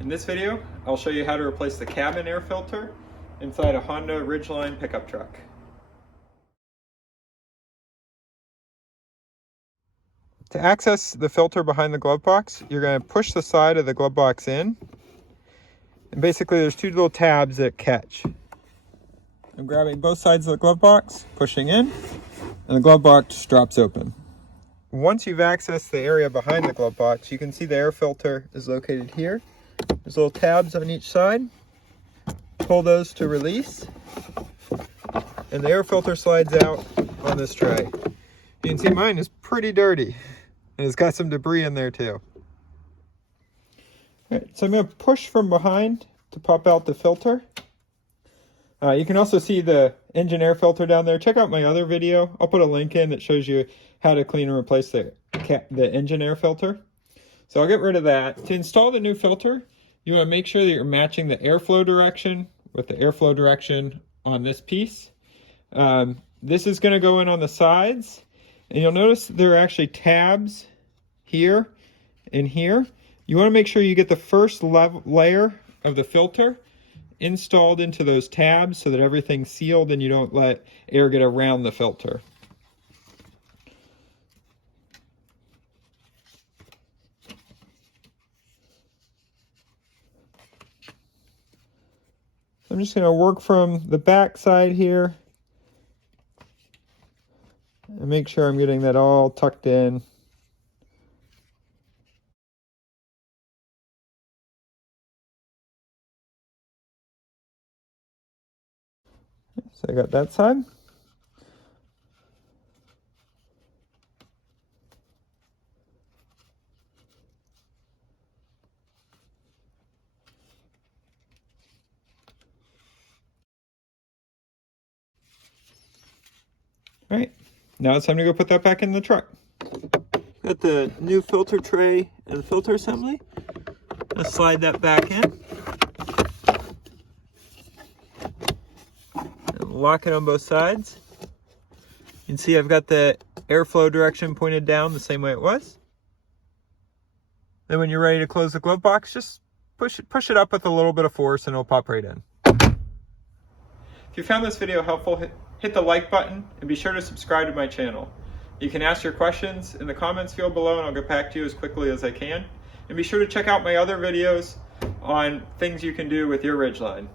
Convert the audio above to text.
In this video, I'll show you how to replace the cabin air filter inside a Honda Ridgeline pickup truck. To access the filter behind the glove box, you're going to push the side of the glove box in. And basically there's two little tabs that catch. I'm grabbing both sides of the glove box, pushing in, and the glove box drops open. Once you've accessed the area behind the glove box, you can see the air filter is located here. There's little tabs on each side. Pull those to release, and the air filter slides out on this tray. You can see mine is pretty dirty, and it's got some debris in there too. All right, so I'm going to push from behind to pop out the filter. You can also see the engine air filter down there. Check out my other video. I'll put a link in that shows you how to clean and replace the engine air filter. So I'll get rid of that. To install the new filter, you want to make sure that you're matching the airflow direction with the airflow direction on this piece. This is going to go in on the sides, and you'll notice there are actually tabs here and here. You want to make sure you get the first layer of the filter installed into those tabs so that everything's sealed and you don't let air get around the filter. I'm just going to work from the back side here and make sure I'm getting that all tucked in. So I got that side. All right, now it's time to go put that back in the truck. Got the new filter tray and filter assembly. Let's slide that back in. And lock it on both sides. You can see I've got the airflow direction pointed down the same way it was. Then when you're ready to close the glove box, just push it up with a little bit of force and it'll pop right in. If you found this video helpful, hit the like button and be sure to subscribe to my channel. You can ask your questions in the comments field below and I'll get back to you as quickly as I can. And be sure to check out my other videos on things you can do with your Ridgeline.